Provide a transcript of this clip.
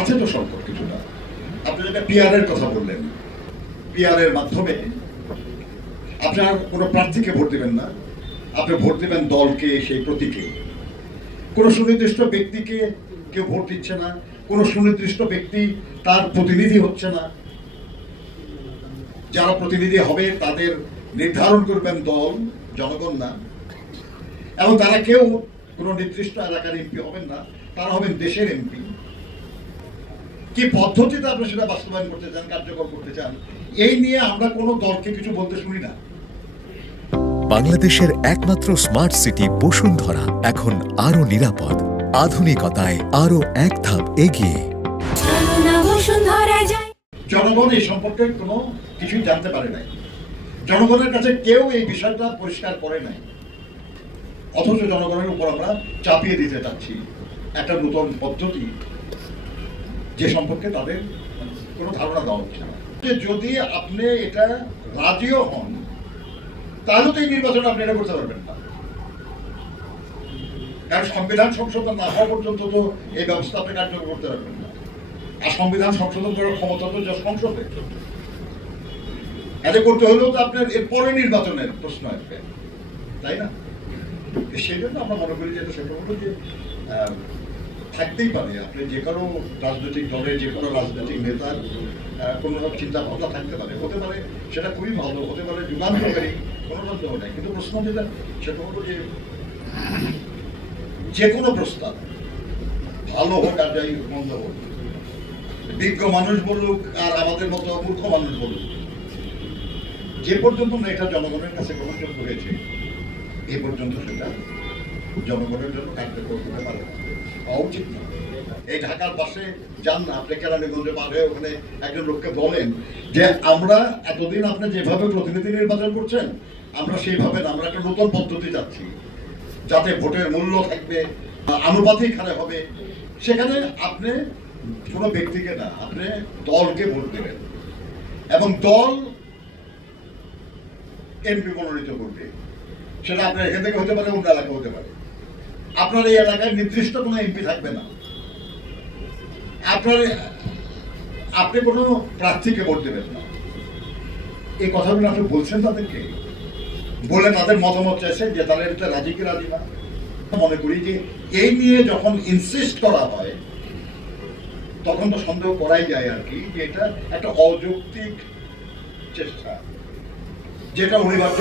আছে তো সংকট কিছুটা। আপনি যেটা পিআর এর কথা বললেন, পিআর এর মাধ্যমে আপনার কোনো প্রার্থীকে ভোট দিবেন না, আপনি ভোট দিবেন দলকে, সেই প্রতীকে। কোনো সুনির্দিষ্ট ব্যক্তিকে কেউ ভোট দিচ্ছে না, কোনো সুনির্দিষ্ট ব্যক্তি তার প্রতিনিধি হচ্ছে না। যারা প্রতিনিধি হবে তাদের নির্ধারণ করবেন দল, জনগণ না। এবং তারা কেউ কোনো নির্দিষ্ট এলাকার এমপি হবেন না, তারা হবেন দেশের এমপি। কি পদ্ধতিতে আপনি সেটা বাস্তবায়ন করতে চান, কার্যকর করতে চান, এই নিয়ে আমরা কোনো দলকে কিছু বলতে শুনি না। বাংলাদেশের একমাত্র স্মার্ট সিটি বসুন্ধরা এখন আরো নিরাপদ, আধুনিকতায় আরো এক ধাপ এগিয়ে। জনগণ এই সম্পর্কে কোনো কিছুই জানতে পারে নাই, জনগণের কাছে কেউ এই বিষয়টা পরিষ্কার করে নাই। অথচ জনগণের উপর আমরা চাপিয়ে দিতে চাচ্ছি একটা নতুন পদ্ধতি, যে সম্পর্কে তাদের কোনো ধারণা দেওয়া হচ্ছে না। যদি আপনি এটা রাজিও হন, তাহলে তো এই নির্বাচনে আপনি এটা করতে পারবেন না, কারণ সংবিধান সংশোধন না হওয়া পর্যন্ত তো এই ব্যবস্থা আপনি কার্যকর করতে পারবেন না। আর সংবিধান সংশোধন করার ক্ষমতা তো সংসদে, এটা করতে হলেও তো আপনার এর পরে নির্বাচনের প্রশ্ন আসবে, তাই না? সেই জন্য আমরা মনে করি যে সেটা হলো যে থাকতেই পারে, আপনি যে কোনো রাজনৈতিক দলের যে কোনো রাজনৈতিক নেতার কোনো চিন্তা ভাবনা থাকতে পারে, হতে পারে সেটা খুবই ভালো, হতে পারে যুগান্তকারী, কোনো সন্দেহ নেই। কিন্তু প্রশ্ন যেটা সেটা হলো যে কোনো প্রস্তাব ভালো হোক আর যাই মন্দ হোক, বিজ্ঞ মানুষ বলুক আর আমাদের মতো মূর্খ মানুষ বলুক, যে পর্যন্ত না এটা জনগণের কাছে গ্রহণযোগ্য হয়েছে, এ পর্যন্ত সেটা জনগণের জন্য কার্যকর করতে পারে হওয়া উচিত না। এই ঢাকার পাশে যান না, আপনি কেরানীগঞ্জে পাবে, ওখানে একজন লোককে বলেন যে আমরা এতদিন আপনি যেভাবে প্রতিনিধি নির্বাচন করছেন, আমরা সেইভাবে না, আমরা একটা নতুন পদ্ধতি চাচ্ছি, যাতে ভোটের মূল্য থাকবে, আনুপাতিক হারে হবে। সেখানে আপনি কোনো ব্যক্তিকে না, আপনি দলকে ভোট দেবেন এবং দল এমপি মনোনীত করবে। সেটা আপনার এখান থেকে হতে পারে, অন্য এলাকা হতে পারে। আপনার এই এলাকায় নির্দিষ্ট কোনো এমপি থাকবে না, আপনি কোনো প্রার্থীকে ভোট দেবেন না। এই কথাগুলো আপনি বলছেন তাদেরকে, বলে তাদের মতামত চাইছেন যে তারা এটা রাজি কি রাজি না। মনে করি যে এই নিয়ে যখন ইনসিস্ট করা হয়, তখন তো সন্দেহ করাই যায় আর কি, যে এটা একটা অযৌক্তিক চেষ্টা, যেটা অনিবার্য